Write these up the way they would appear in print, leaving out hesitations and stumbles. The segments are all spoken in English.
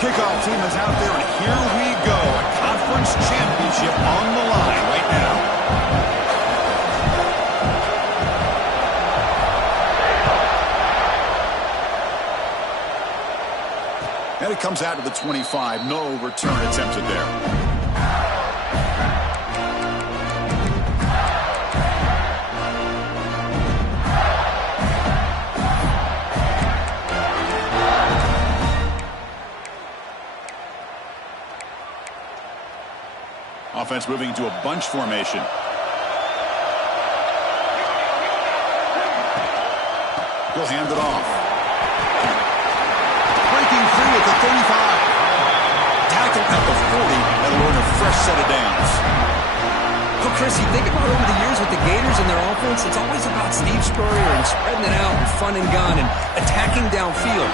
kickoff team is out there, and here we go. A conference championship on the line right now. And it comes out to the 25. No return attempted there. Offense moving into a bunch formation. He'll hand it off. Breaking free at the 35. Tackle at the 40. That'll earn a fresh set of downs. Well, Chris, you think about over the years with the Gators and their offense, it's always about Steve Spurrier and spreading it out and fun and gun and attacking downfield.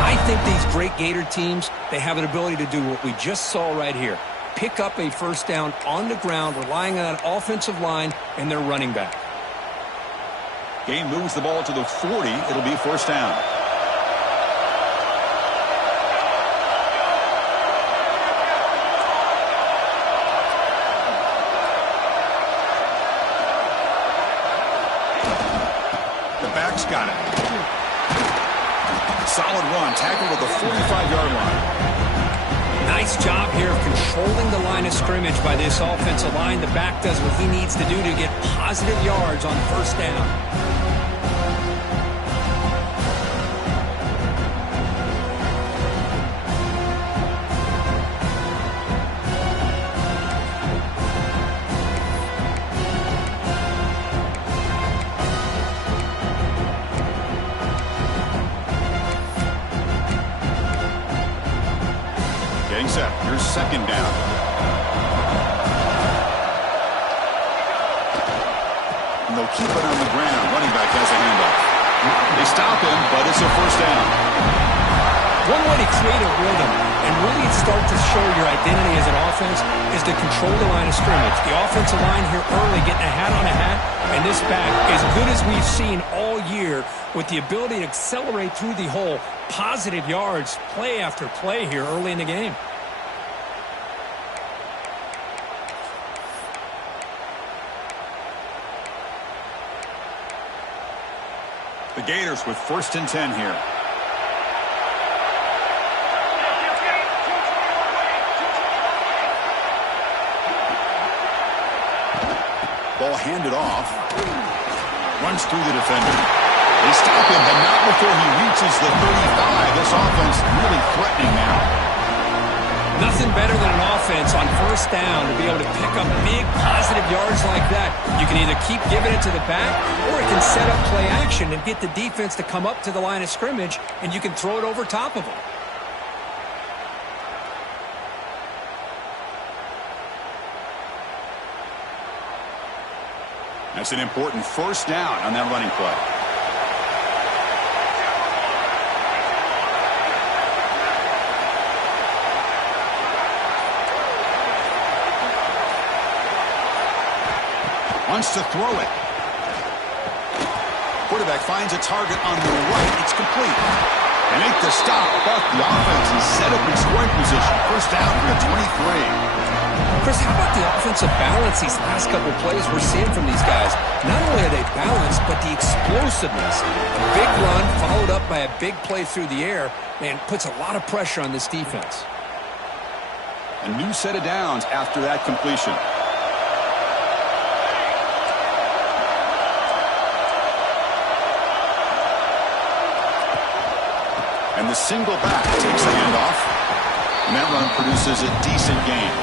I think these great Gator teams, they have an ability to do what we just saw right here. Pick up a first down on the ground, relying on an offensive line and their running back. Gain moves the ball to the 40. It'll be first down. The back's got it. Solid run. Tackle at the 45-yard line. Nice job here of controlling the line of scrimmage by this offensive line. The back does what he needs to do to get positive yards on first down. Set. Here's second down. And they'll keep it on the ground. Running back has a handoff. They stop him, but it's a first down. One way to create a rhythm and really start to show your identity as an offense is to control the line of scrimmage. The offensive line here early getting a hat on a hat, and this back, as good as we've seen all year, with the ability to accelerate through the hole, positive yards, play after play here early in the game. The Gators with first and 10 here. Ball handed off. Runs through the defender. They stop him, but not before he reaches the 35. This offense really threatening now. Nothing better than an offense on first down to be able to pick up big positive yards like that. You can either keep giving it to the back, or it can set up play action and get the defense to come up to the line of scrimmage, and you can throw it over top of them. That's an important first down on that running play. Wants to throw it. Quarterback finds a target on the right. It's complete. They make the stop, but the offense is set up in scoring position. First down for the 23. Chris, how about the offensive balance these last couple plays we're seeing from these guys? Not only are they balanced, but the explosiveness. A big run followed up by a big play through the air, man, puts a lot of pressure on this defense. A new set of downs after that completion. And the single back takes the handoff. And that run produces a decent gain.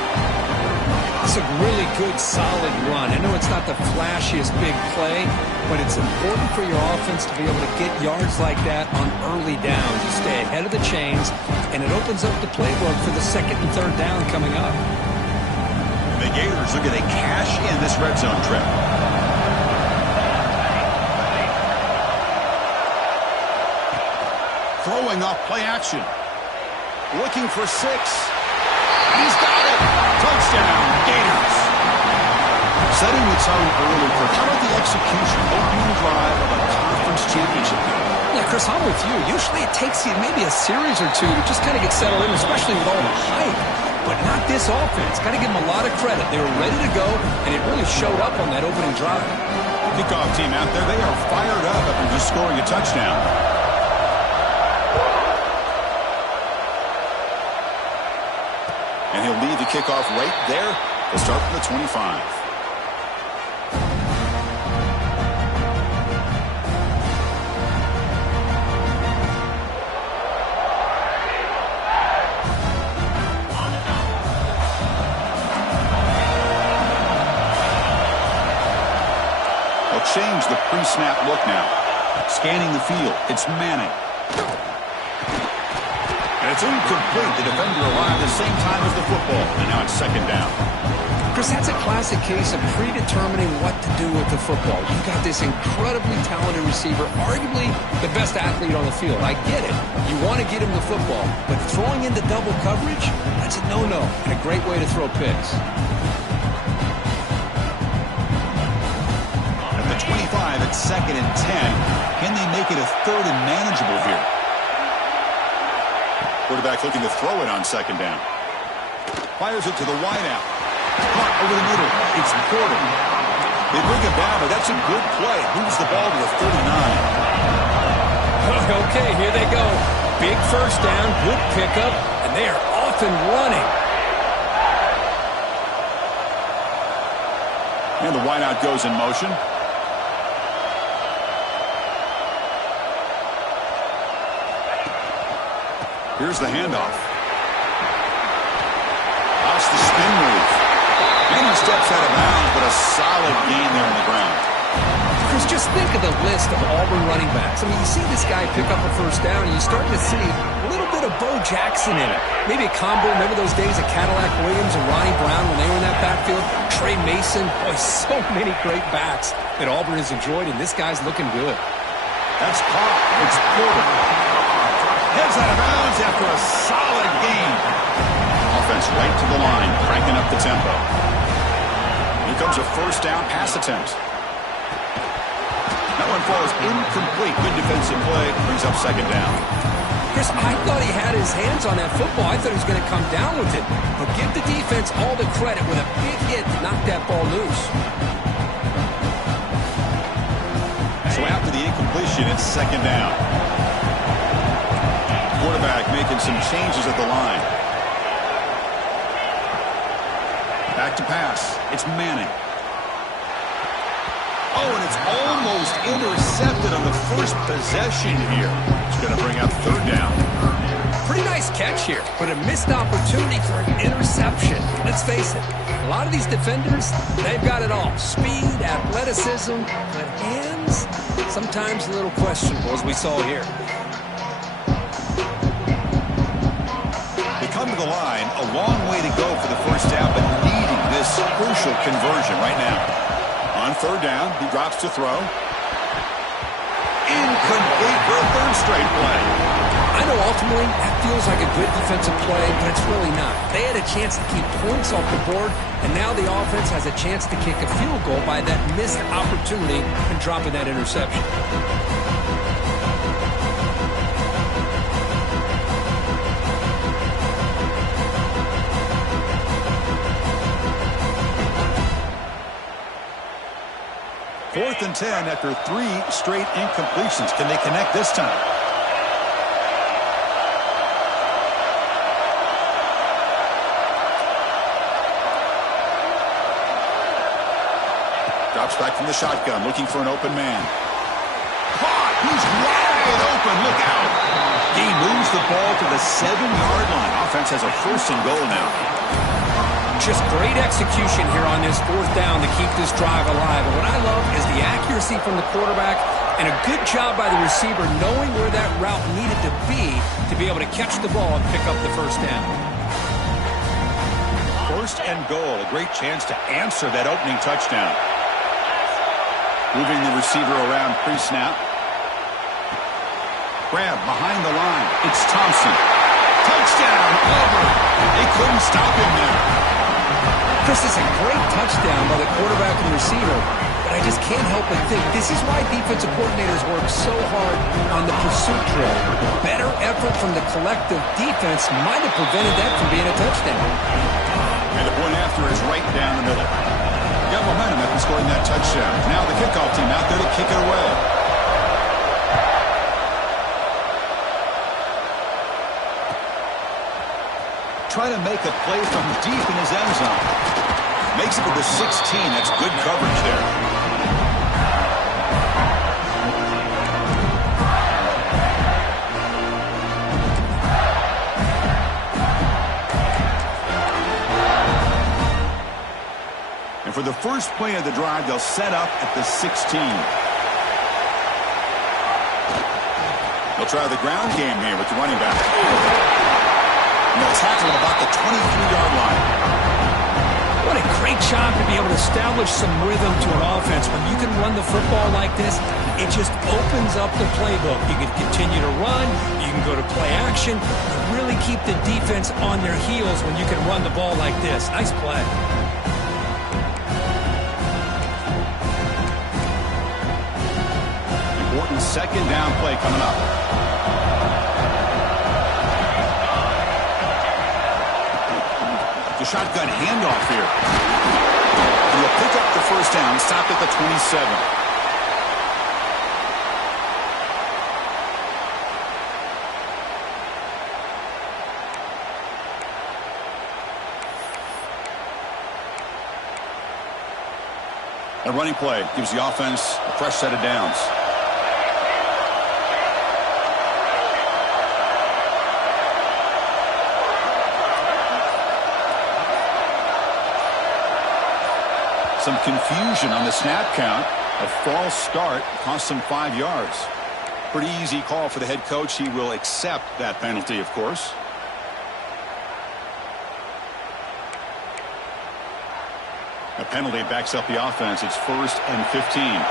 It's a really good, solid run. I know it's not the flashiest big play, but it's important for your offense to be able to get yards like that on early downs. You stay ahead of the chains, and it opens up the playbook for the second and third down coming up. The Gators look at a cash in this red zone trip. Throwing off play action. Looking for 6. He's got it. Touchdown, Gators. Setting the tone early for how about the execution, opening drive of a conference championship game. Yeah, Chris, I'm with you. Usually it takes you maybe a series or two to just kind of get settled in, especially with all the hype. But not this offense. Got to give them a lot of credit. They were ready to go, and it really showed up on that opening drive. Kickoff team out there, they are fired up after just scoring a touchdown. And he'll lead the kickoff right there. They'll start from the 25. Change the pre-snap look now. Scanning the field. It's Manning. And it's incomplete. The defender arrived at the same time as the football. And now it's second down. Chris, that's a classic case of predetermining what to do with the football. You've got this incredibly talented receiver, arguably the best athlete on the field. I get it. You want to get him the football. But throwing into double coverage, that's a no-no and a great way to throw picks. 25 at 2nd and 10. Can they make it a 3rd and manageable here? Quarterback looking to throw it on 2nd down. Fires it to the wideout. Caught over the middle. It's Porter. They bring him down, but that's a good play. Moves the ball to the 39. Okay, here they go. Big first down, good pickup, and they are off and running. And the wideout goes in motion. Here's the handoff. That's the spin move. And he steps out of bounds, but a solid gain there on the ground. Chris, just think of the list of Auburn running backs. I mean, you see this guy pick up a first down, and you're starting to see a little bit of Bo Jackson in it. Maybe a combo. Remember those days of Cadillac Williams and Ronnie Brown when they were in that backfield? Trey Mason. Boy, so many great backs that Auburn has enjoyed, and this guy's looking good. That's caught. It's Porter. Heads out of bounds after a solid gain. Offense right to the line, cranking up the tempo. Here comes a first down pass attempt. That one falls incomplete. Good defensive play. Brings up 2nd down. Chris, I thought he had his hands on that football. I thought he was going to come down with it. But give the defense all the credit with a big hit to knock that ball loose. So after the incompletion, it's 2nd down. Quarterback making some changes at the line. Back to pass. It's Manning. Oh, and it's almost intercepted on the first possession here. It's going to bring up 3rd down. Pretty nice catch here, but a missed opportunity for an interception. Let's face it, a lot of these defenders, they've got it all. Speed, athleticism, but hands, sometimes a little questionable, as we saw here. Come to the line, a long way to go for the first down, but needing this crucial conversion right now. On 3rd down, he drops to throw. Incomplete for a 3rd straight play. I know ultimately that feels like a good defensive play, but it's really not. They had a chance to keep points off the board, and now the offense has a chance to kick a field goal by that missed opportunity and dropping that interception. Fourth and 10 after 3 straight incompletions. Can they connect this time? Drops back from the shotgun, looking for an open man. Caught! He's wide open. Look out! He moves the ball to the 7-yard line. Offense has a 1st and goal now. Just great execution here on this 4th down to keep this drive alive. And what I love is the accuracy from the quarterback and a good job by the receiver knowing where that route needed to be able to catch the ball and pick up the first down. 1st and goal. A great chance to answer that opening touchdown. Moving the receiver around pre-snap. Grab behind the line. It's Thompson. Touchdown, Auburn. They couldn't stop him there. This is a great touchdown by the quarterback and receiver. but I just can't help but think this is why defensive coordinators work so hard on the pursuit drill. Better effort from the collective defense might have prevented that from being a touchdown. And the point after is right down the middle. Got momentum after scoring that touchdown. Now the kickoff team out there to kick it away. Try to make a play from deep in his end zone. Makes it to the 16. That's good coverage there. And for the first play of the drive, they'll set up at the 16. They'll try the ground game here with the running back. And they'll tackle him about the 23-yard line. What a great job to be able to establish some rhythm to an offense. When you can run the football like this, it just opens up the playbook. You can continue to run. You can go to play action. You really keep the defense on their heels when you can run the ball like this. Nice play. Important second down play coming up. The shotgun handoff here. And he'll pick up the first down, stop at the 27. A running play gives the offense a fresh set of downs. Some confusion on the snap count. A false start cost him 5 yards. Pretty easy call for the head coach. He will accept that penalty, of course. A penalty backs up the offense. It's 1st and 15.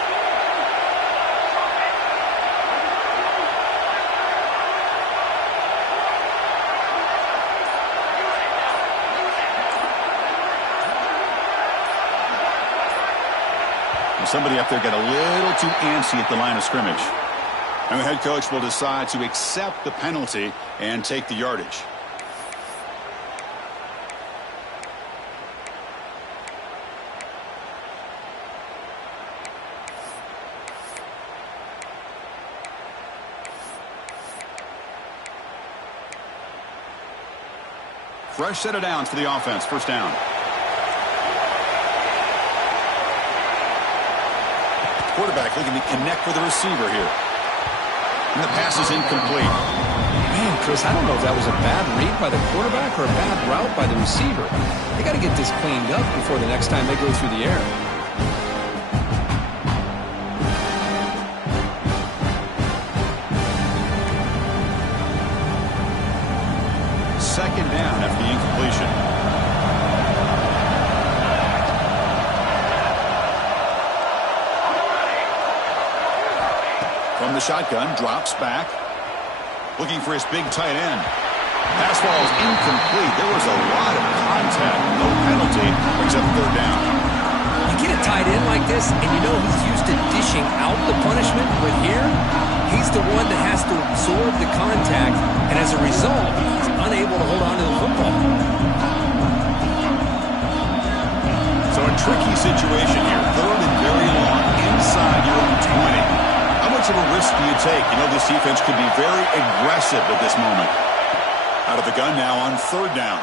Somebody up there got a little too antsy at the line of scrimmage. And the head coach will decide to accept the penalty and take the yardage. Fresh set of downs for the offense. First down. Quarterback looking to connect with the receiver here. And the pass is incomplete. Man, Chris, I don't know if that was a bad read by the quarterback or a bad route by the receiver. They got to get this cleaned up before the next time they go through the air. Second down after the incompletion. From the shotgun, drops back. Looking for his big tight end. Pass ball is incomplete. There was a lot of contact. No penalty. Brings up third down. You get a tight end like this, and you know he's used to dishing out the punishment. But here, he's the one that has to absorb the contact. And as a result, he's unable to hold on to the football. So a tricky situation here. Third and very long inside your own 20. How much of a risk do you take? You know this defense could be very aggressive at this moment. Out of the gun now on third down.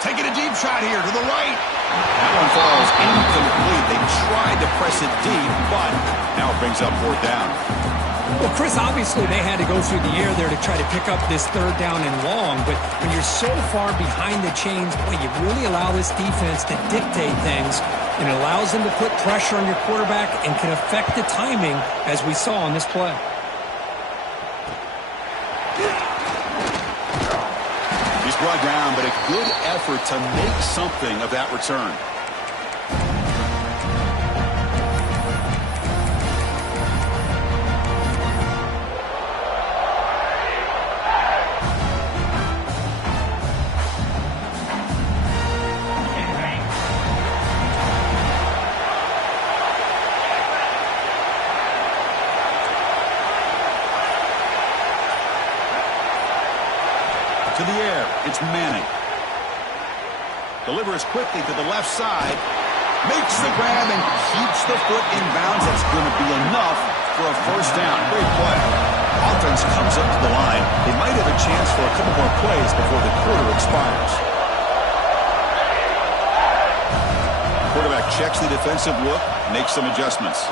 Taking a deep shot here to the right. That one falls incomplete. They tried to press it deep, but now it brings up fourth down. Well, Chris, obviously they had to go through the air there to try to pick up this third down and long, but when you're so far behind the chains, boy, you really allow this defense to dictate things, and it allows them to put pressure on your quarterback and can affect the timing, as we saw on this play. He's brought down, but a good effort to make something of that return. to the air. It's Manning. Delivers quickly to the left side. Makes the grab and keeps the foot in bounds. That's going to be enough for a first down. Great play. Offense comes up to the line. They might have a chance for a couple more plays before the quarter expires. Quarterback checks the defensive look, makes some adjustments.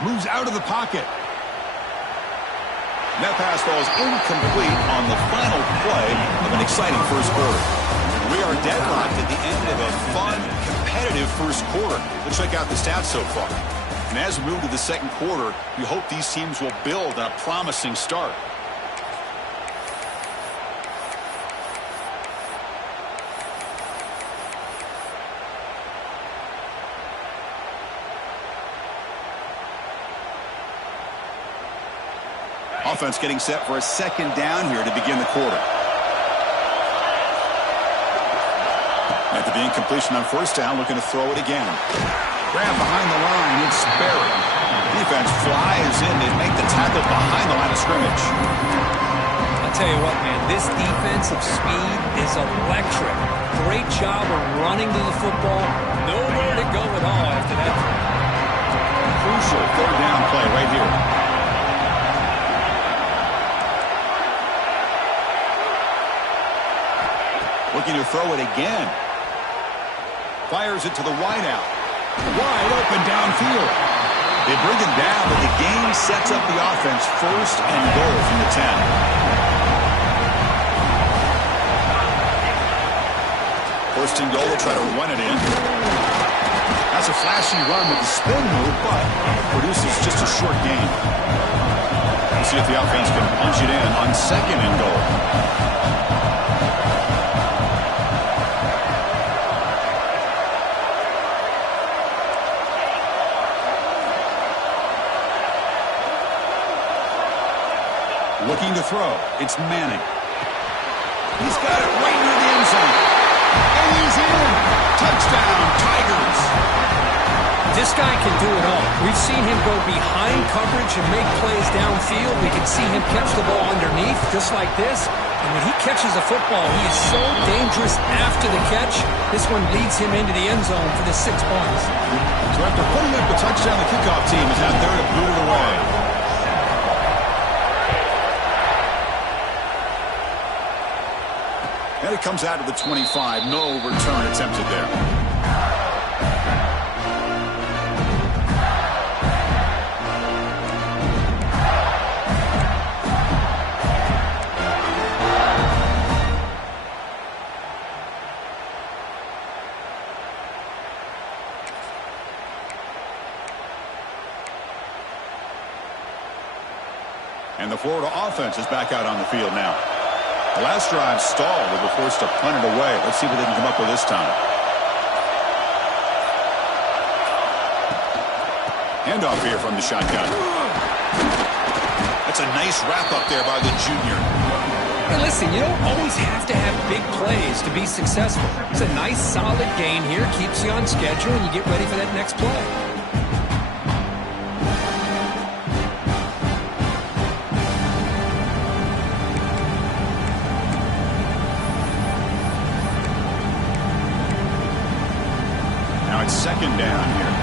Moves out of the pocket. That pass falls incomplete on the final play of an exciting first quarter. We are deadlocked at the end of a fun, competitive first quarter. Let's check out the stats so far. And as we move to the second quarter, we hope these teams will build on a promising start. Offense getting set for a second down here to begin the quarter. After the incompletion on first down, looking to throw it again. Grab behind the line, it's Sperry. Defense flies in to make the tackle behind the line of scrimmage. I'll tell you what, man, this defensive speed is electric. Great job of running to the football. Nowhere to go at all after that. Crucial third down play right here. Looking to throw it again. Fires it to the wideout. Wide open downfield. They bring it down, but the game sets up the offense first and goal from the 10. First and goal, they'll try to run it in. That's a flashy run with the spin move, but produces just a short gain. We'll see if the offense can punch it in on second and goal. Looking to throw. It's Manning. He's got it right near the end zone. And he's in. Touchdown, Tigers. This guy can do it all. We've seen him go behind coverage and make plays downfield. We can see him catch the ball underneath, just like this. And when he catches a football, he is so dangerous after the catch. This one leads him into the end zone for the 6 points. So after putting up the touchdown, the kickoff team is out there to boot it away. And it comes out to the 25. No return attempted there. And the Florida offense is back out on the field now. The last drive stalled. They were forced to punt it away. Let's see what they can come up with this time. Handoff here from the shotgun. That's a nice wrap-up there by the junior. Hey, listen, you don't always have to have big plays to be successful. It's a nice, solid gain here. Keeps you on schedule, and you get ready for that next play. Second down here.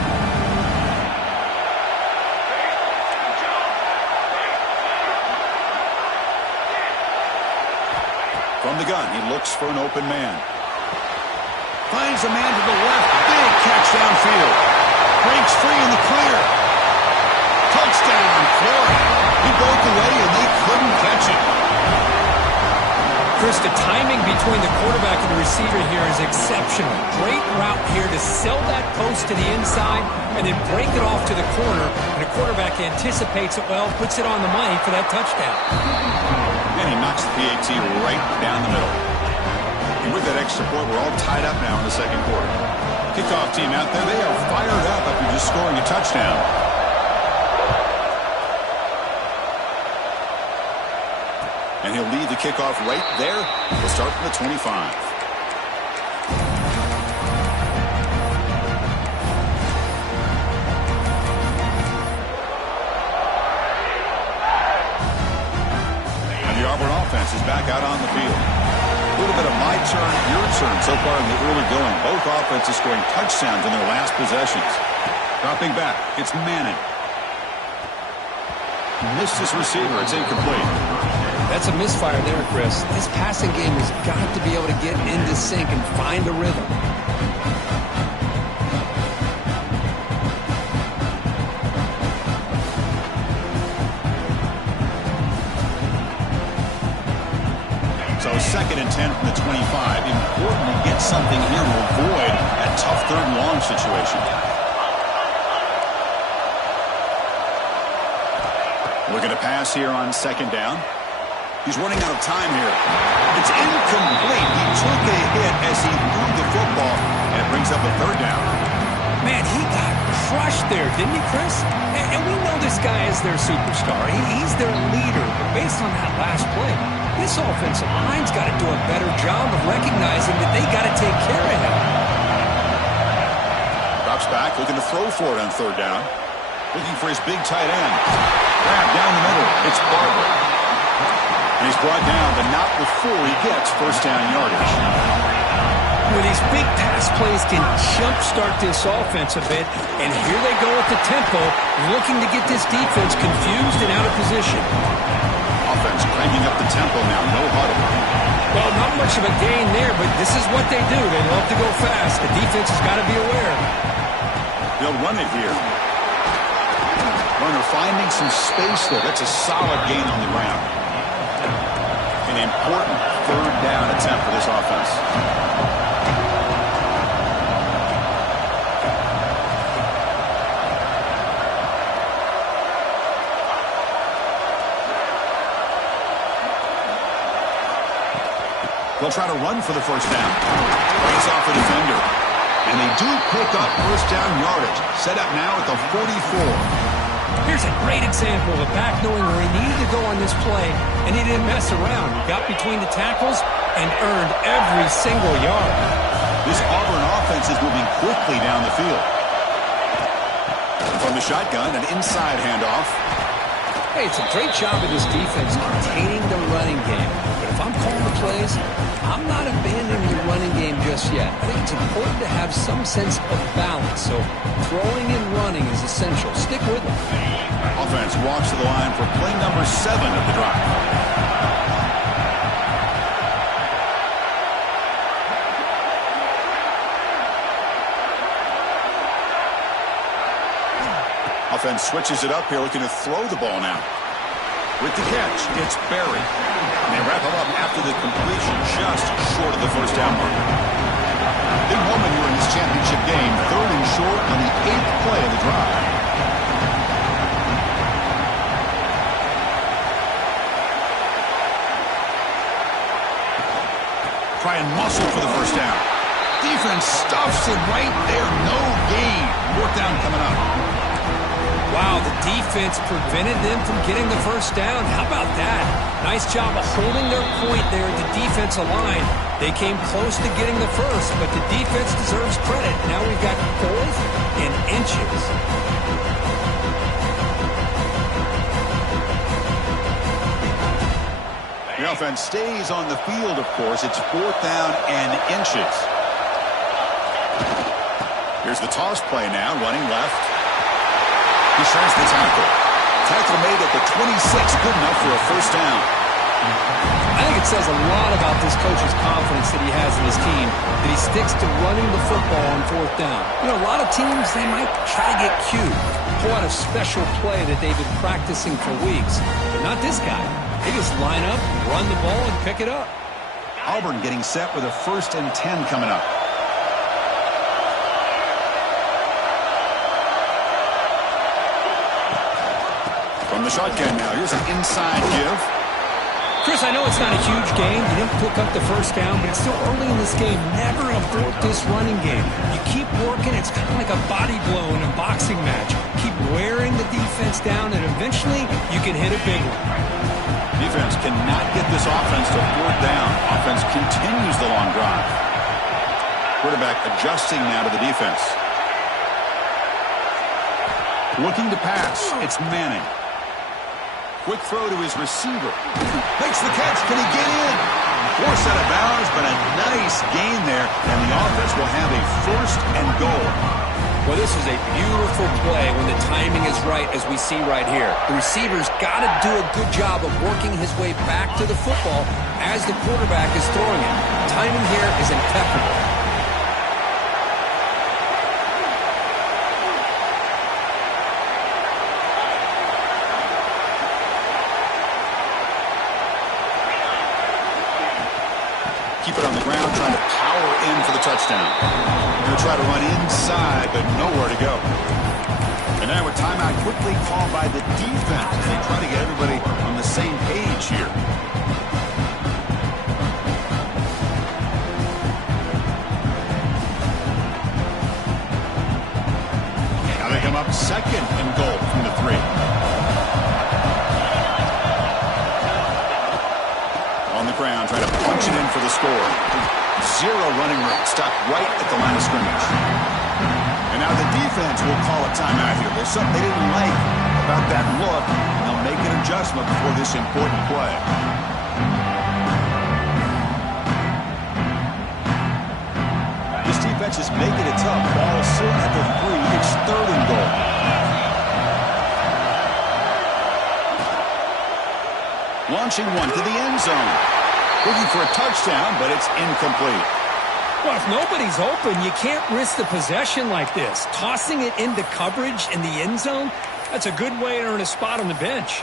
From the gun, he looks for an open man. Finds a man to the left. Big catch downfield. Breaks free in the clear. Touchdown, Florida. He broke away and they couldn't catch it. Chris, the timing between the quarterback and the receiver here is exceptional. Great route here to sell that post to the inside and then break it off to the corner. And the quarterback anticipates it well, puts it on the money for that touchdown. And he knocks the PAT right down the middle. And with that extra point, we're all tied up now in the second quarter. Kickoff team out there, they are fired up after just scoring a touchdown. And he'll lead the kickoff right there. We'll start from the 25. And the Auburn offense is back out on the field. A little bit of my turn, your turn so far in the early going. Both offenses scoring touchdowns in their last possessions. Dropping back, it's Manning. Missed his receiver. It's incomplete. That's a misfire there, Chris. This passing game has got to be able to get into sync and find a rhythm. So 2nd and 10 from the 25. Important to get something here to avoid that tough 3rd and long situation. Looking to pass here on 2nd down. He's running out of time here. It's incomplete. He took a hit as he threw the football, and it brings up a 3rd down. Man, he got crushed there, didn't he, Chris? And we know this guy is their superstar. He's their leader. But based on that last play, this offensive line's got to do a better job of recognizing that they got to take care of him. Drops back, looking to throw for it on 3rd down. Looking for his big tight end. Grab down the middle. It's Barber. And he's brought down, but not before he gets 1st down yardage. Well, these big pass plays can jumpstart this offense a bit, and here they go at the tempo, looking to get this defense confused and out of position. Offense cranking up the tempo now, no huddle. Well, not much of a gain there, but this is what they do. They love to go fast. The defense has got to be aware. They'll run it here. Runner finding some space there. That's a solid gain on the ground. An important 3rd down attempt for this offense. They'll try to run for the 1st down. Breaks off the defender. And they do pick up 1st down yardage. Set up now at the 44. Here's a great example of a back knowing where he needed to go on this play, and he didn't mess around. He got between the tackles and earned every single yard. This Auburn offense is moving quickly down the field. From the shotgun, an inside handoff. Hey, it's a great job of this defense containing the running game. But if I'm calling the plays, I'm not abandoning the running game just yet. I think it's important to have some sense of balance. So throwing and running is essential. Stick with them. Offense walks to the line for play number 7 of the drive. Offense switches it up here, looking to throw the ball now. With the catch, it's Berry. And they wrap him up after the completion, just short of the 1st down mark. Big moment here in this championship game, 3rd and short on the 8th play of the drive. Try and muscle for the 1st down. Defense stuffs him right there, no gain. 4th down coming up. Wow, the defense prevented them from getting the 1st down. How about that? Nice job of holding their point there at the defensive line. They came close to getting the 1st, but the defense deserves credit. Now we've got 4th and inches. The offense stays on the field, of course. It's 4th down and inches. Here's the toss play now, running left. He shreds the tackle. Tackle made at the 26, good enough for a 1st down. I think it says a lot about this coach's confidence that he has in his team, that he sticks to running the football on 4th down. You know, a lot of teams, they might try to get cute, pull out a special play that they've been practicing for weeks. But not this guy. They just line up, run the ball, and pick it up. Auburn getting set with a 1st and 10 coming up. From the shotgun now, here's an inside give. Chris, I know it's not a huge game. You didn't pick up the 1st down, but it's still early in this game. Never abort this running game. You keep working. It's kind of like a body blow in a boxing match. Keep wearing the defense down, and eventually you can hit a big one. Defense cannot get this offense to 4th down. Offense continues the long drive. Quarterback adjusting now to the defense. Looking to pass. It's Manning. Quick throw to his receiver. Makes the catch. Can he get in? Forced out of bounds, but a nice gain there, and the offense will have a 1st and goal. Well, this is a beautiful play when the timing is right, as we see right here. The receiver's got to do a good job of working his way back to the football as the quarterback is throwing it. Timing here is impeccable. Keep it on the ground, trying to power in for the touchdown. Going to try to run inside, but nowhere to go. And now a timeout quickly called by the defense as they try to get everybody on the same page here. Now they come up 2nd and goal from the 3. On the ground, trying to punch it in for the score. 0 running room, stuck right at the line of scrimmage. And now the defense will call a timeout here. There's something they didn't like about that look, and they'll make an adjustment before this important play. This defense is making it tough. Ball sitting at the 3. It's 3rd and goal. Launching one to the end zone. Looking for a touchdown, but it's incomplete. Well, if nobody's open, you can't risk the possession like this. Tossing it into coverage in the end zone, that's a good way to earn a spot on the bench.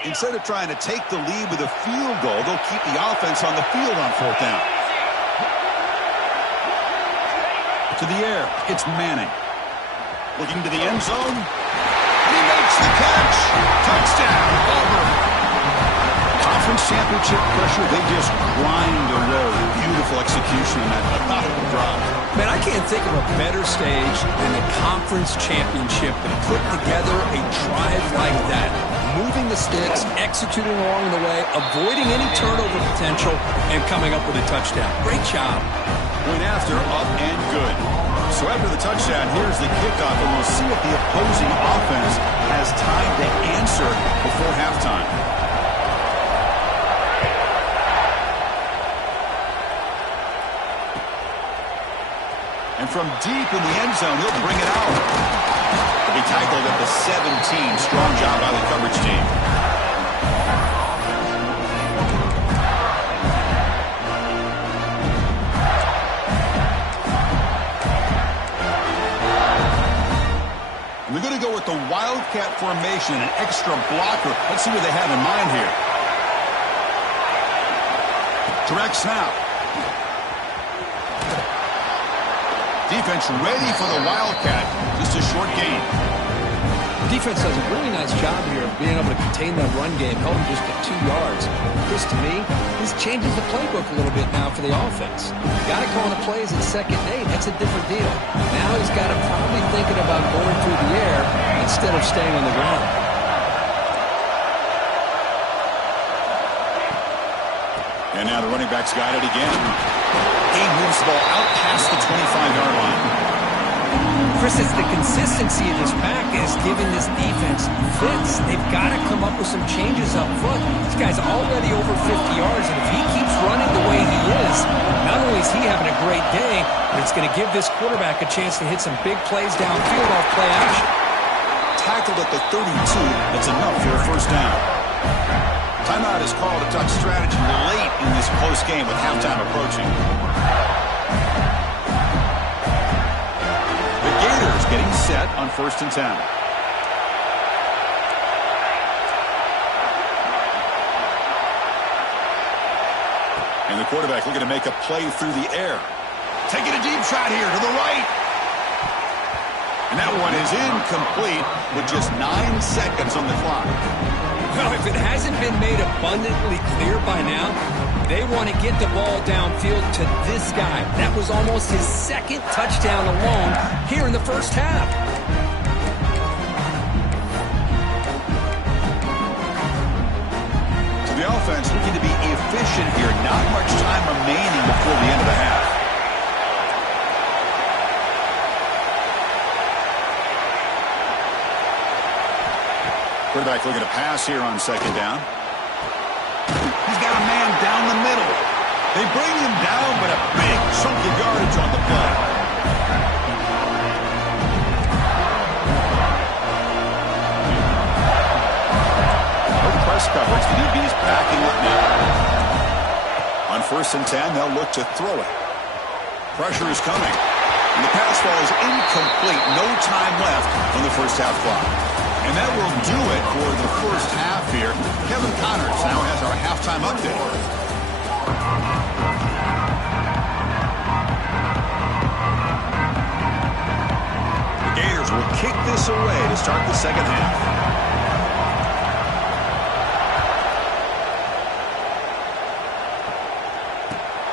Instead of trying to take the lead with a field goal, they'll keep the offense on the field on 4th down. To the air, it's Manning. Looking to the end zone. He makes the catch. Touchdown, Auburn. Conference championship pressure, they just grind away. Beautiful execution in that methodical drive. Man, I can't think of a better stage than the conference championship to put together a drive like that. Moving the sticks, executing along the way, avoiding any turnover potential, and coming up with a touchdown. Great job. Went after, up and good. So after the touchdown, here's the kickoff, and we'll see if the opposing offense has time to answer before halftime. And from deep in the end zone, he'll bring it out. He'll be tackled at the 17. Strong job by the coverage team. And they're going to go with the Wildcat formation, an extra blocker. Let's see what they have in mind here. Direct snap. Defense ready for the Wildcat. Just a short gain. Defense does a really nice job here of being able to contain that run game, held him just at 2 yards. This, to me, this changes the playbook a little bit now for the offense. Got to call the plays at 2nd and 8. That's a different deal. Now he's got to probably thinking about going through the air instead of staying on the ground. And now the running back's got it again. He moves the ball out past the 25-yard line. Chris, it's the consistency of this back is giving this defense fits. They've got to come up with some changes up front. This guy's already over 50 yards, and if he keeps running the way he is, not only is he having a great day, but it's going to give this quarterback a chance to hit some big plays downfield off play action. Tackled at the 32. That's enough for a 1st down. Timeout is called to talk strategy late in this close game with halftime approaching. The Gators getting set on 1st and 10. And And the quarterback looking to make a play through the air. Taking a deep shot here to the right. And that one is incomplete with just 9 seconds on the clock. Well, if it hasn't been made abundantly clear by now, they want to get the ball downfield to this guy. That was almost his second touchdown alone here in the first half. So the offense looking to be efficient here. Not much time remaining before the end of the half. Quarterback looking to pass here on second down. He's got a man down the middle. They bring him down, but a big chunk of yardage on the play. No press coverage. The DB's backing up now. On 1st and 10, they'll look to throw it. Pressure is coming. And the pass falls incomplete. No time left on the first half clock. And that will do it for the first half here. Kevin Connors now has our halftime update. The Gators will kick this away to start the second half.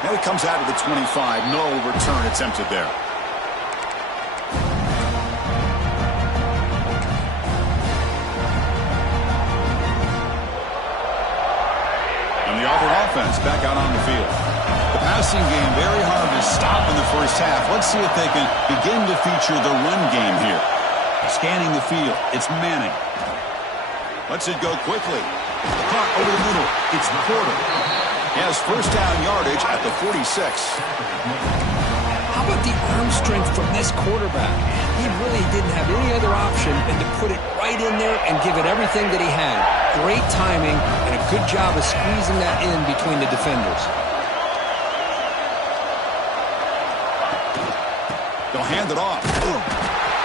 Now he comes out of the 25. No return attempted there. Offense back out on the field. The passing game very hard to stop in the first half. Let's see if they can begin to feature the run game here. Scanning the field. It's Manning. Lets it go quickly. Caught over the middle. It's Porter. He has first down yardage at the 46. How about the arm strength from this quarterback? He really didn't have any other option than to put it right in there and give it everything that he had. Great timing and a good job of squeezing that in between the defenders. They'll hand it off.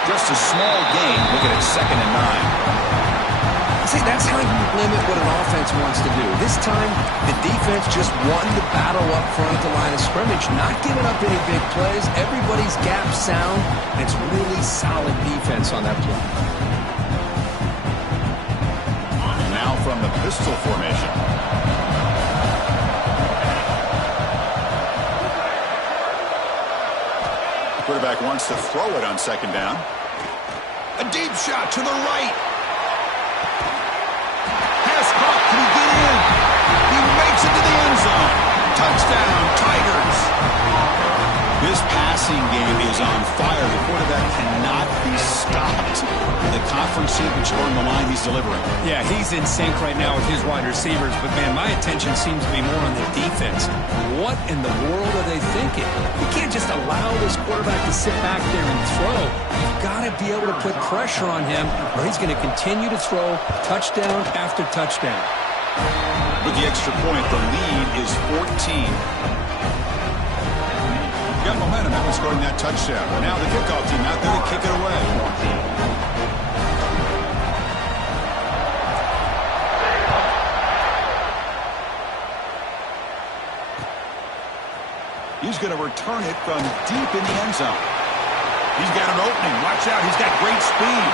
Just a small gain. Look at it, 2nd and 9. See, that's how you limit what an offense wants to do. This time, the defense just won the battle up front at the line of scrimmage, not giving up any big plays. Everybody's gap sound, and it's really solid defense on that play. And now from the pistol formation. The quarterback wants to throw it on 2nd down. A deep shot to the right. Can he get in? He makes it to the end zone. Touchdown, Tigers. This passing game is on fire. The quarterback cannot be stopped. The conference championship on the line he's delivering. Yeah, he's in sync right now with his wide receivers, but, man, my attention seems to be more on the defense. What in the world are they thinking? You can't just allow this quarterback to sit back there and throw. You've got to be able to put pressure on him, or he's going to continue to throw touchdown after touchdown. With the extra point, the lead is 14. Got momentum after scoring that touchdown. Now the kickoff team out there to kick it away. He's going to return it from deep in the end zone. He's got an opening. Watch out. He's got great speed.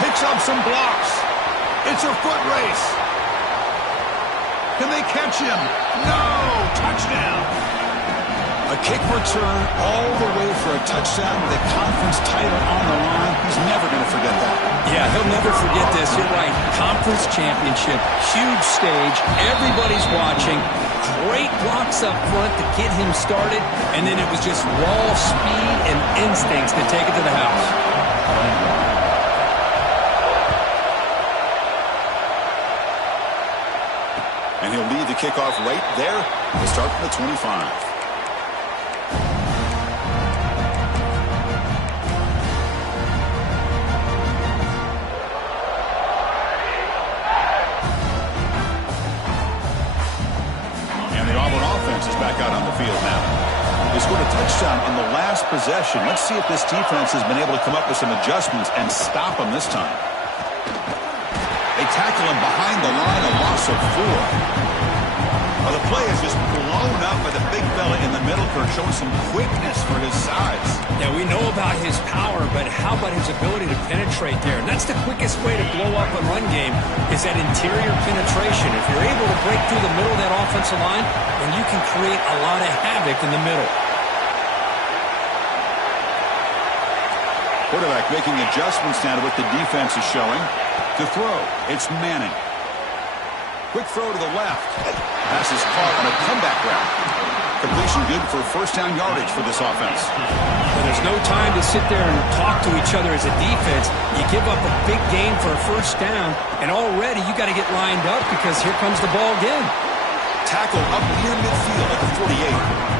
Picks up some blocks. It's a foot race. Can they catch him? No! Touchdown! A kick return all the way for a touchdown with a conference title on the line. He's never going to forget that. Yeah, he'll never forget this. You're right. Conference championship, huge stage. Everybody's watching. Great blocks up front to get him started. And then it was just raw speed and instincts to take it to the house. And he'll lead the kickoff right there. We'll start from the 25. Back out on the field now. They scored a touchdown on the last possession. Let's see if this defense has been able to come up with some adjustments and stop them this time. They tackle him behind the line, a loss of 4. A Well, the play is just blown up by the big fella in the middle, Kurt, showing some quickness for his size. Yeah, we know about his power, but how about his ability to penetrate there? And that's the quickest way to blow up a run game is that interior penetration. If you're able to break through the middle of that offensive line, then you can create a lot of havoc in the middle. Quarterback making adjustments now to what the defense is showing. To throw, it's Manning. Quick throw to the left. Pass is caught on a comeback route. Completion good for first down yardage for this offense. Well, there's no time to sit there and talk to each other as a defense. You give up a big gain for a first down, and already you got to get lined up because here comes the ball again. Tackle up near midfield at the 48.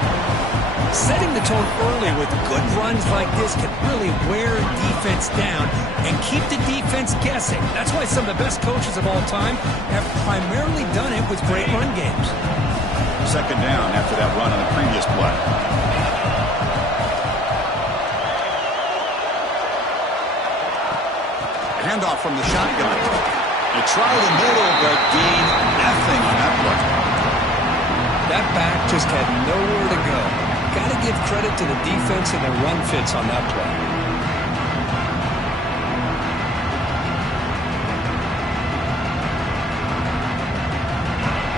Setting the tone early with good runs like this can really wear a defense down and keep the defense guessing. That's why some of the best coaches of all time have primarily done it with great run games. Second down after that run on the previous play. Handoff from the shotgun. They try the middle, but gain nothing on that play. That back just had nowhere to go. Got to give credit to the defense and their run fits on that play.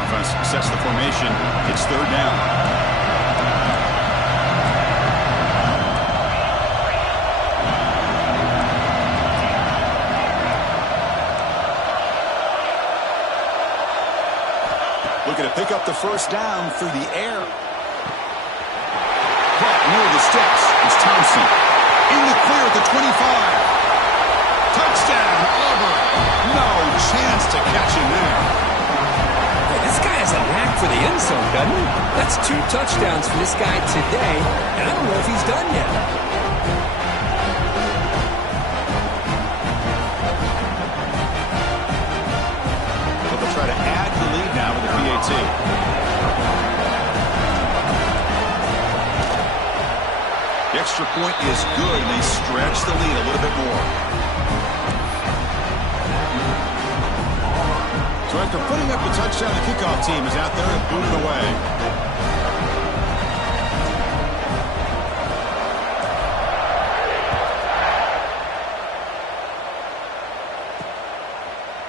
Offense sets the formation. It's third down. Looking to pick up the first down through the air. Near the sticks is Thompson. In the clear at the 25. Touchdown, Auburn. No chance to catch him there. Hey, this guy has a knack for the end zone, doesn't he? That's 2 touchdowns for this guy today, and I don't know if he's done yet. They'll try to add the lead now with the PAT. The extra point is good, and they stretch the lead a little bit more. So after putting up the touchdown, the kickoff team is out there and booting away.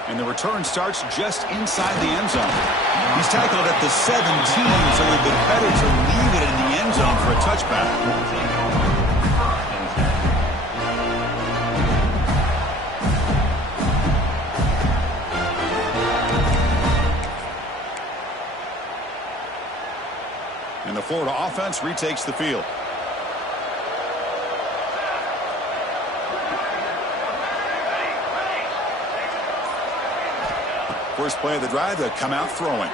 And the return starts just inside the end zone. He's tackled at the 17, so it would have been better to leave it in the end zone for a touchback. And the Florida offense retakes the field. First play of the drive, they come out throwing.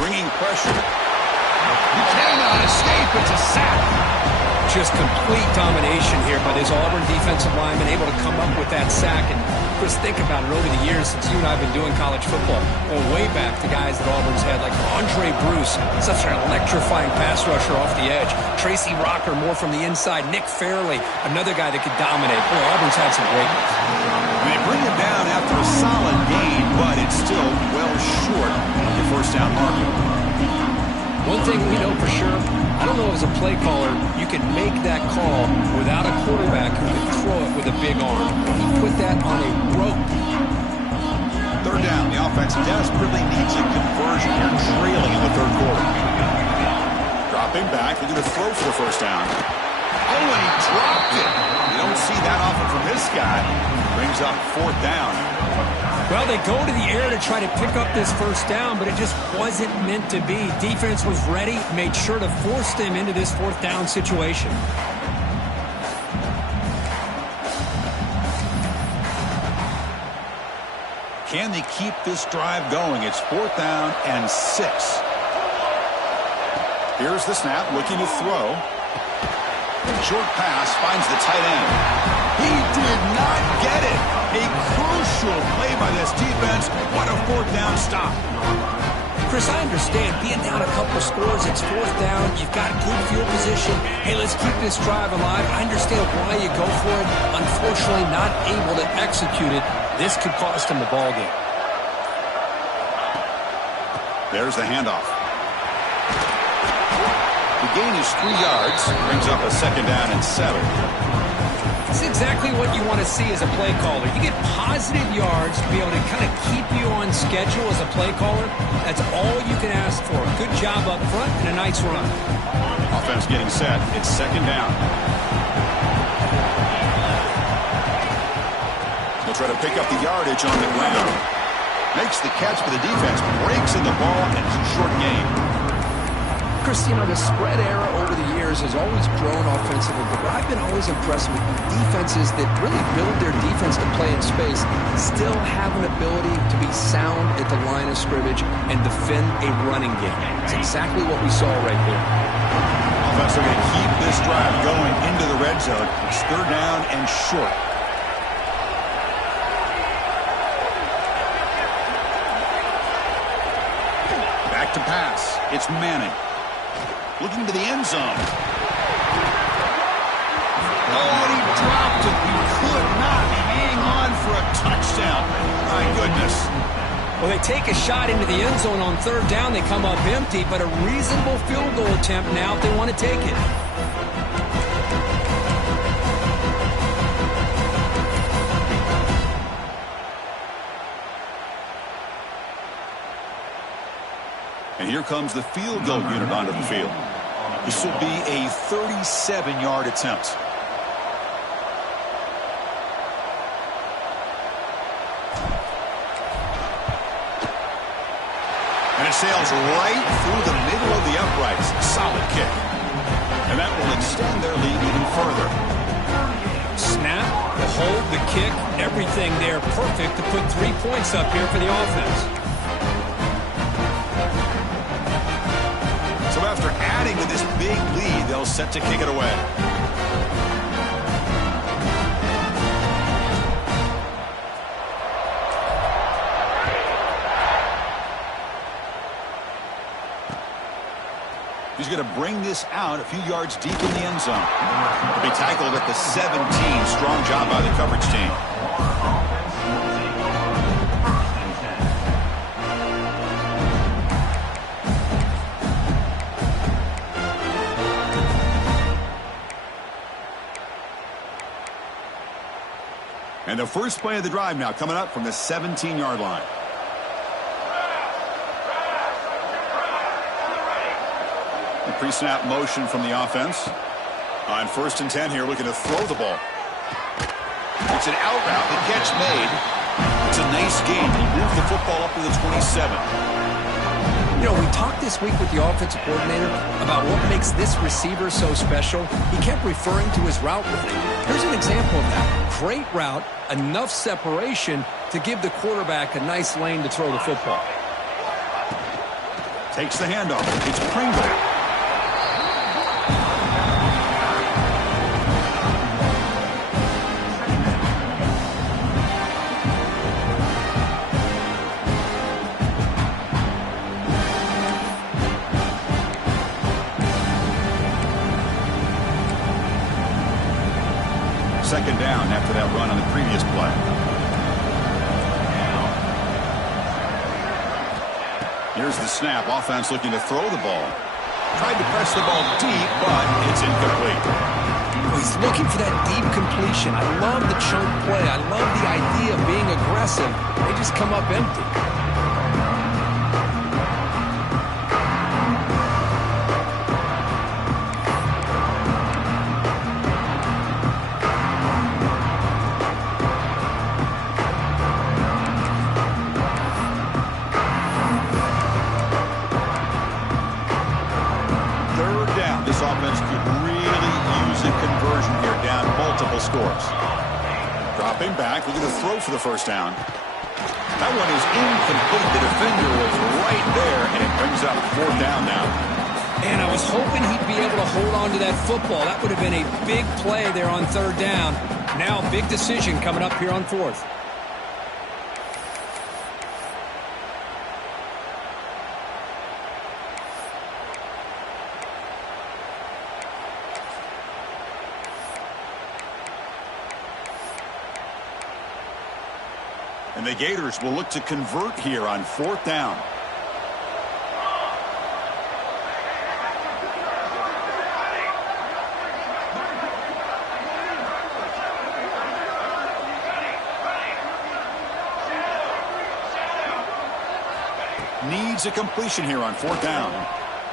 Bringing pressure. He cannot escape. It's a sack. Just complete domination here by this Auburn defensive lineman, able to come up with that sack. And Chris, think about it over the years since you and I have been doing college football. Going way back to guys that Auburn's had like Andre Bruce, such an electrifying pass rusher off the edge. Tracy Rocker, more from the inside. Nick Fairley, another guy that could dominate. Boy, Auburn's had some great ones. And they bring it down after a solid gain, but it's still well short of the first down marker. One thing we know for sure, I don't know as a play caller, you can make that call without a quarterback who can throw it with a big arm. He put that on a rope. Third down, the offense desperately needs a conversion here, trailing in the third quarter. Dropping back, they're going to throw for the first down. Oh, and he dropped it. You don't see that often from this guy. Brings up fourth down. Well, they go to the air to try to pick up this first down, but it just wasn't meant to be. Defense was ready, made sure to force them into this fourth down situation. Can they keep this drive going? It's fourth down and 6. Here's the snap, looking to throw. Short pass finds the tight end. He did not get it. A crucial play by this defense. What a fourth down stop. Chris, I understand. Being down a couple scores, it's fourth down. You've got good field position. Hey, let's keep this drive alive. I understand why you go for it. Unfortunately, not able to execute it. This could cost him the ball game. There's the handoff. gain is 3 yards. Brings up a 2nd down and 7. It's exactly what you want to see as a play caller. You get positive yards to be able to kind of keep you on schedule as a play caller. That's all you can ask for. Good job up front and a nice run. Offense getting set. It's 2nd down. He'll try to pick up the yardage on the ground. Makes the catch for the defense. Breaks in the ball, and it's a short gain. Chris, the spread era over the years has always grown offensively, but what I've been always impressed with defenses that really build their defense to play in space still have an ability to be sound at the line of scrimmage and defend a running game. It's exactly what we saw right there. Offense are going to keep this drive going into the red zone. It's 3rd down and short. Back to pass. It's Manning. Looking to the end zone. Oh, and he dropped it. He could not hang on for a touchdown. My goodness. Well, they take a shot into the end zone on 3rd down. They come up empty, but a reasonable field goal attempt now if they want to take it. And here comes the field goal unit onto the field. This will be a 37-yard attempt. And it sails right through the middle of the uprights. Solid kick. And that will extend their lead even further. Snap, the hold, the kick, everything there perfect to put 3 points up here for the offense. So after adding to this big lead, they'll set to kick it away. He's going to bring this out a few yards deep in the end zone. He'll be tackled at the 17. Strong job by the coverage team. And the first play of the drive now coming up from the 17-yard line. The pre-snap motion from the offense. On 1st and 10 here, looking to throw the ball. It's an out route. The catch made. It's a nice gain. He moved the football up to the 27. We talked this week with the offensive coordinator about what makes this receiver so special. He kept referring to his route running. Here's an example of that. Great route, enough separation to give the quarterback a nice lane to throw the football. Takes the handoff. It's Pringle. Second down after that run on the previous play. Here's the snap. Offense looking to throw the ball. Tried to press the ball deep, but it's incomplete. He's looking for that deep completion. I love the chunk play. I love the idea of being aggressive. They just come up empty. Scores. Dropping back, looking to throw for the first down. That one is incomplete. The defender was right there, and it brings up 4th down now. And I was hoping he'd be able to hold on to that football. That would have been a big play there on 3rd down. Now a big decision coming up here on 4th. And the Gators will look to convert here on 4th down. needs a completion here on 4th down.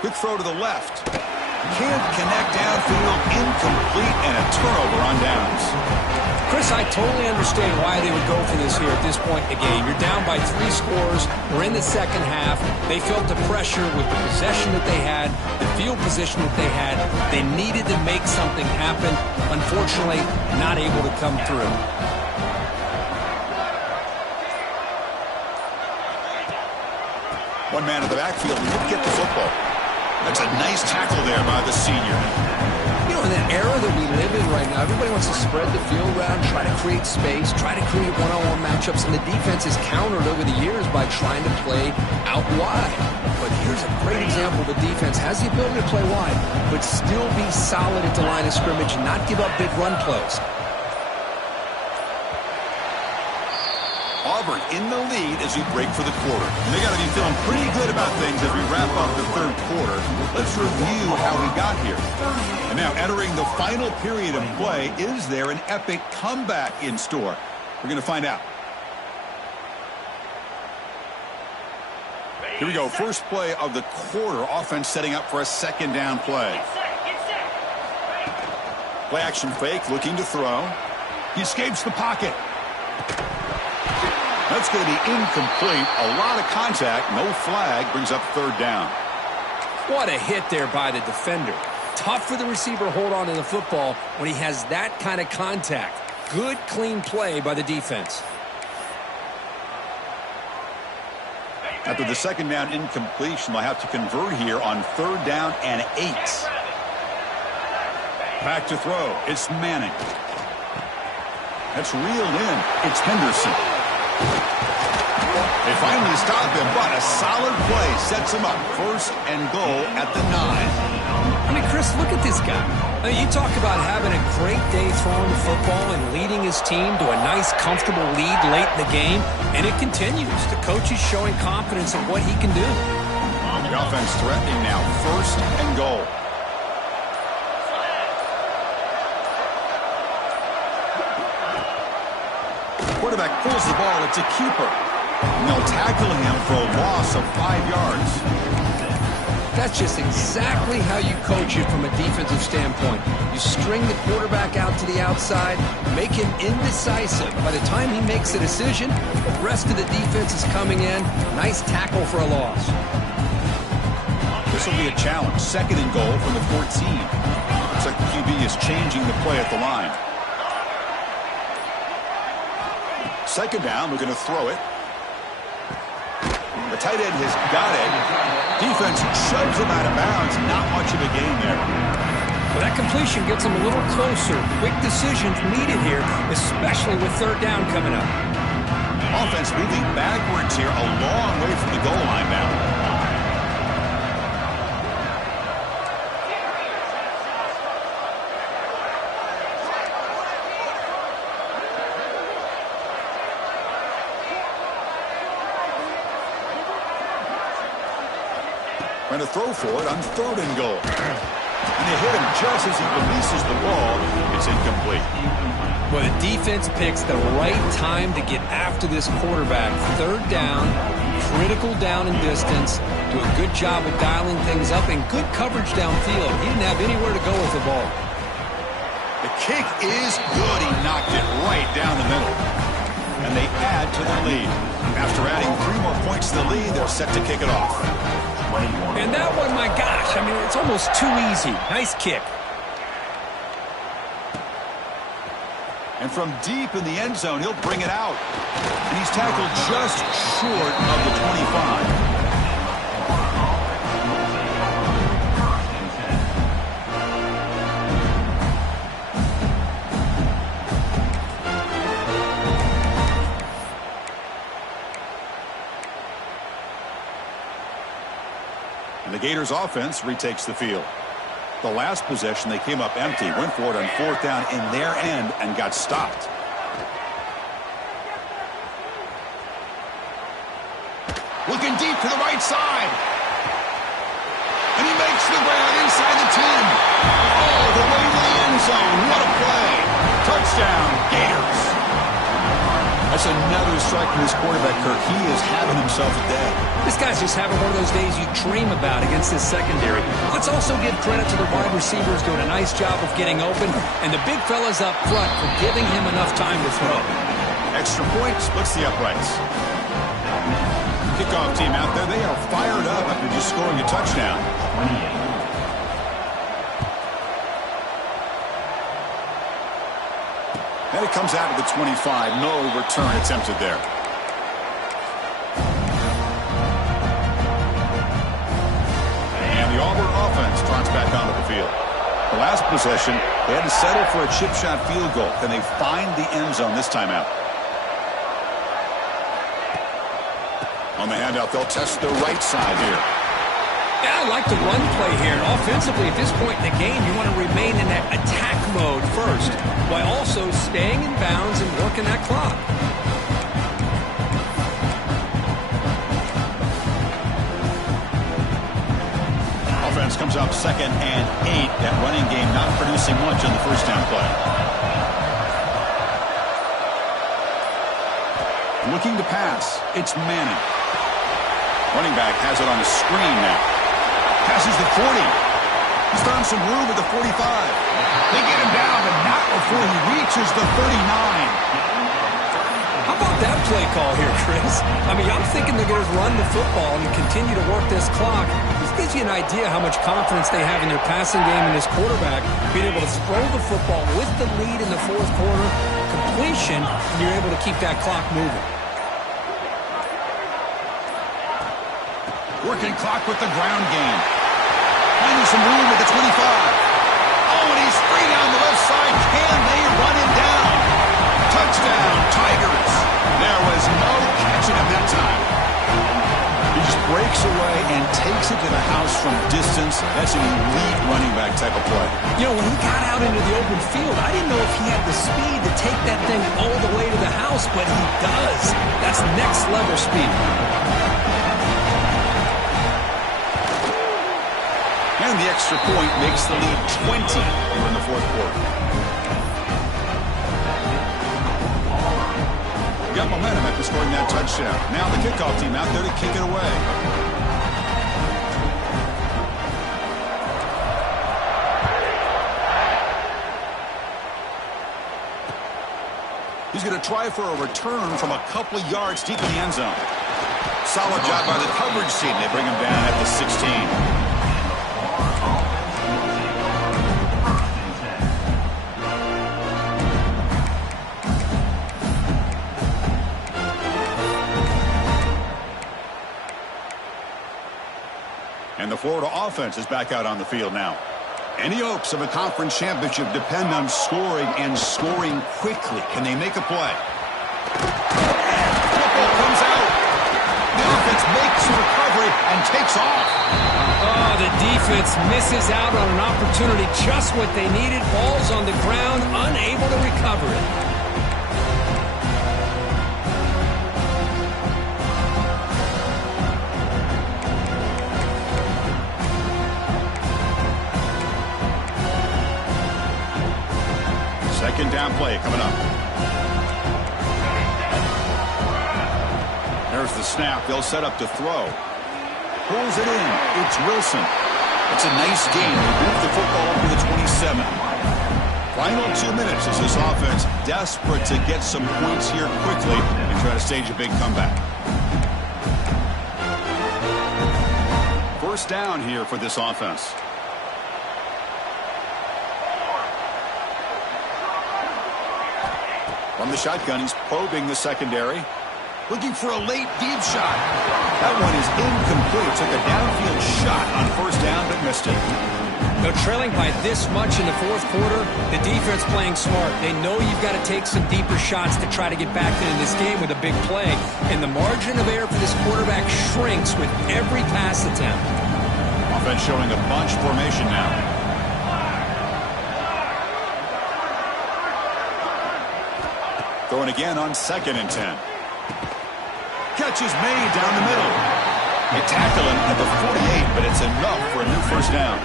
Quick throw to the left. Can't connect downfield. Incomplete, and a turnover on downs. Chris, I totally understand why they would go for this here at this point in the game. You're down by 3 scores. We're in the second half. They felt the pressure with the possession that they had, the field position that they had. They needed to make something happen. Unfortunately, not able to come through. One man in the backfield. He didn't get the football. That's a nice tackle there by the senior. You know, in that era that we live in right now, everybody wants to spread the field around, try to create space, try to create one-on-one matchups, and the defense is countered over the years by trying to play out wide. But here's a great example. The defense has the ability to play wide, but still be solid at the line of scrimmage and not give up big run plays. Auburn in the lead as we break for the quarter. And they got to be feeling pretty good about things as we wrap up the 3rd quarter. Let's review how we got here. And now entering the final period of play, is there an epic comeback in store? We're going to find out. Here we go. First play of the quarter. Offense setting up for a 2nd down play. Play action fake, looking to throw. He escapes the pocket. That's going to be incomplete. A lot of contact. No flag. Brings up 3rd down. What a hit there by the defender. Tough for the receiver to hold on to the football when he has that kind of contact. Good, clean play by the defense. After the 2nd down incompletion, they'll have to convert here on 3rd down and 8. Back to throw. It's Manning. That's reeled in. It's Henderson. They finally stop him, but a solid play sets him up. 1st and goal at the 9. I mean, Chris, look at this guy. I mean, you talk about having a great day throwing the football and leading his team to a nice, comfortable lead late in the game, and it continues. The coach is showing confidence in what he can do. The offense threatening now. 1st and goal. Quarterback pulls the ball. It's a keeper. And they'll tackle him for a loss of 5 yards. That's just exactly how you coach it from a defensive standpoint. You string the quarterback out to the outside, make him indecisive. By the time he makes a decision, the rest of the defense is coming in. Nice tackle for a loss. This will be a challenge. 2nd and goal from the 14. Looks like the QB is changing the play at the line. 2nd down, we're going to throw it. The tight end has got it. Defense shoves him out of bounds. Not much of a gain there. Well, that completion gets him a little closer. Quick decisions needed here, especially with 3rd down coming up. Offense moving backwards here, a long way from the goal line now. Going to throw for it on 3rd and goal. And they hit him just as he releases the ball. It's incomplete. Well, the defense picks the right time to get after this quarterback. 3rd down, critical down and distance. Do a good job of dialing things up and good coverage downfield. He didn't have anywhere to go with the ball. The kick is good. He knocked it right down the middle. And they add to the lead. After adding 3 more points to the lead, they're set to kick it off. And that one, my gosh, I mean, it's almost too easy. Nice kick. And from deep in the end zone, he'll bring it out. And he's tackled just short of the 25. And the Gators offense retakes the field. The last possession, they came up empty, went for it on 4th down in their end and got stopped. Looking deep to the right side. And he makes the grab inside the 10. Oh, the way to the end zone. What a play. Touchdown, Gators. That's another to strike from this quarterback, Kirk. He is having himself a day. This guy's just having one of those days you dream about against this secondary. Let's also give credit to the wide receivers doing a nice job of getting open, and the big fellas up front for giving him enough time to throw. Extra point splits the uprights. Kickoff team out there, they are fired up after just scoring a touchdown. 28. And it comes out of the 25. No return attempted there. And the Auburn offense trots back onto the field. The last possession, they had to settle for a chip shot field goal. Can they find the end zone this time out? On the handout, they'll test the right side here. Yeah, I like the run play here. Offensively, at this point in the game, you want to remain in that attack mode first, while also staying in bounds and working that clock. Offense comes up 2nd and 8. That running game not producing much on the first down play. Looking to pass. It's Manning. Running back has it on the screen now. Passes the 40. He's found some room at the 45. They get him down, but not before he reaches the 39. How about that play call here, Chris? I mean, I'm thinking they're going to run the football and continue to work this clock. This gives you an idea how much confidence they have in their passing game and this quarterback being able to throw the football with the lead in the fourth quarter, completion, and you're able to keep that clock moving. Working clock with the ground game. Finding some room at the 25. Oh, and he's free down the left side. Can they run him down? Touchdown, Tigers. There was no catching him that time. He just breaks away and takes it to the house from distance. That's an elite running back type of play. You know, when he got out into the open field, I didn't know if he had the speed to take that thing all the way to the house, but he does. That's next level speed. And the extra point makes the lead 20 here in the fourth quarter. Got momentum after scoring that touchdown. Now the kickoff team out there to kick it away. He's going to try for a return from a couple of yards deep in the end zone. Solid job by the coverage team. They bring him down at the 16. And the Florida offense is back out on the field now. Any hopes of a conference championship depend on scoring and scoring quickly. Can they make a play? Football comes out. The offense makes a recovery and takes off. Oh, the defense misses out on an opportunity, just what they needed. Ball's on the ground, unable to recover it. Second down play coming up. There's the snap. They'll set up to throw. Pulls it in. It's Wilson. It's a nice game. They move the football up to the 27. Final 2 minutes as this offense desperate to get some points here quickly and try to stage a big comeback. First down here for this offense. From the shotgun, he's probing the secondary. Looking for a late deep shot. That one is incomplete. Took a downfield shot on first down, but missed it. Now, trailing by this much in the fourth quarter, the defense playing smart. They know you've got to take some deeper shots to try to get back into this game with a big play. And the margin of error for this quarterback shrinks with every pass attempt. Offense showing a bunch formation now. Throwing again on 2nd and 10. Catch is made down the middle. They tackle him at the 48, but it's enough for a new first down.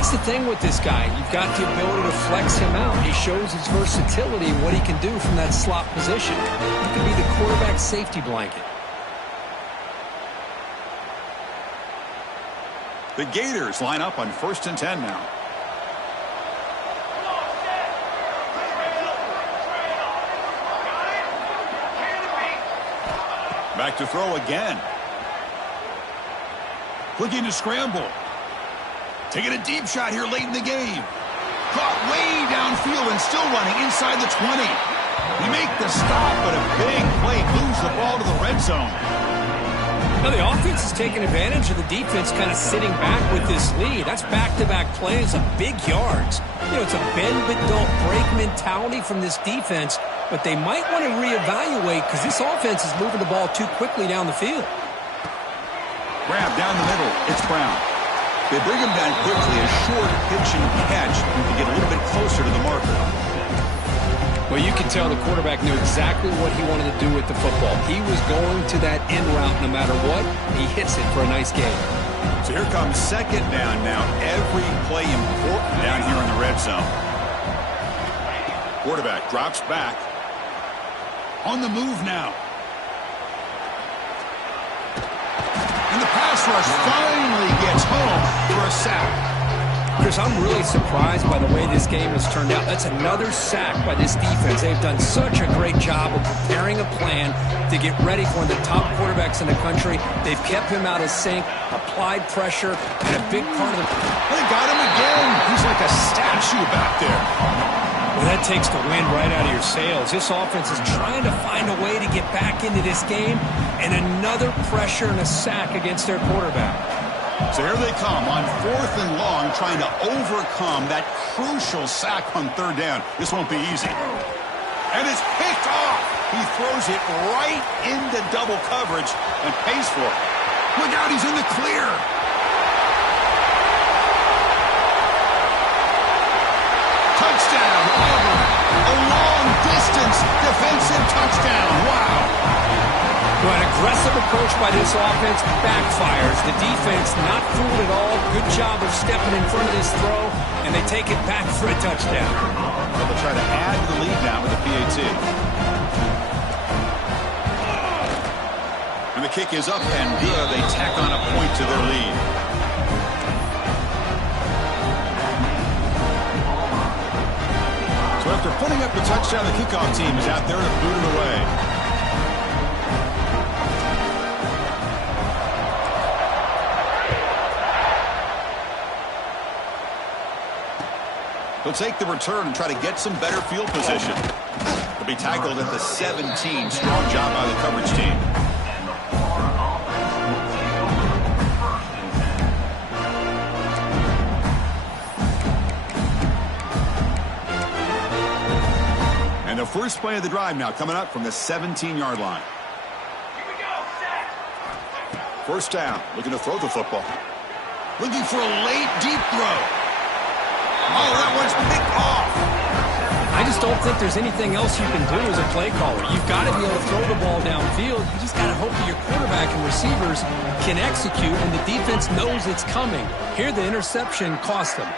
That's the thing with this guy. You've got the ability to flex him out. He shows his versatility and what he can do from that slot position. He can be the quarterback's safety blanket. The Gators line up on 1st and 10 now. Back to throw again. Looking to scramble. Taking a deep shot here late in the game. Caught way downfield and still running inside the 20. They make the stop, but a big play moves the ball to the red zone. Now the offense is taking advantage of the defense kind of sitting back with this lead. That's back-to-back plays of big yards. You know, it's a bend but don't break mentality from this defense, but they might want to reevaluate because this offense is moving the ball too quickly down the field. Grab down the middle. It's Brown. They bring him down quickly. A short pitch and catch to get a little bit closer to the marker. Well, you can tell the quarterback knew exactly what he wanted to do with the football. He was going to that end route no matter what. He hits it for a nice gain. So here comes 2nd down now. Every play important down here in the red zone. Quarterback drops back. On the move now. And the pass rush finally gets home for a sack. Chris, I'm really surprised by the way this game has turned out. That's another sack by this defense. They've done such a great job of preparing a plan to get ready for one of the top quarterbacks in the country. They've kept him out of sync, applied pressure, and a big part of the... They got him again. He's like a statue back there. Well, that takes the wind right out of your sails. This offense is trying to find a way to get back into this game, and another pressure and a sack against their quarterback. So here they come on 4th and long, trying to overcome that crucial sack on 3rd down. This won't be easy. And it's picked off. He throws it right into double coverage and pays for it. Look out, he's in the clear. Touchdown, Auburn. A long-distance defensive touchdown. Wow. Well, an aggressive approach by this offense backfires. The defense not fooled at all. Good job of stepping in front of this throw, and they take it back for a touchdown. Well, they'll try to add to the lead now with the PAT. And the kick is up and good. They tack on a point to their lead. So after putting up the touchdown, the kickoff team is out there to boot it away. He'll take the return and try to get some better field position. He'll be tackled at the 17. Strong job by the coverage team. And the first play of the drive now coming up from the 17-yard line. First down, looking to throw the football. Looking for a late, deep throw. Oh, that one's picked off. I just don't think there's anything else you can do as a play caller. You've got to be able to throw the ball downfield. You just got to hope that your quarterback and receivers can execute and the defense knows it's coming. Here, the interception cost them.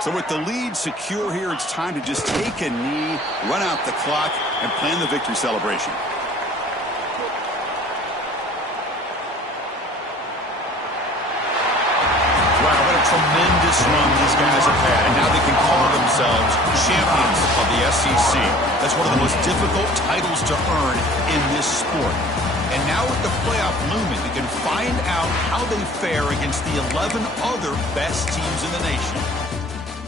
So with the lead secure here, it's time to just take a knee, run out the clock, and plan the victory celebration. Tremendous run these guys have had, and now they can call themselves champions of the SEC. That's one of the most difficult titles to earn in this sport. And now with the playoff looming, they can find out how they fare against the 11 other best teams in the nation.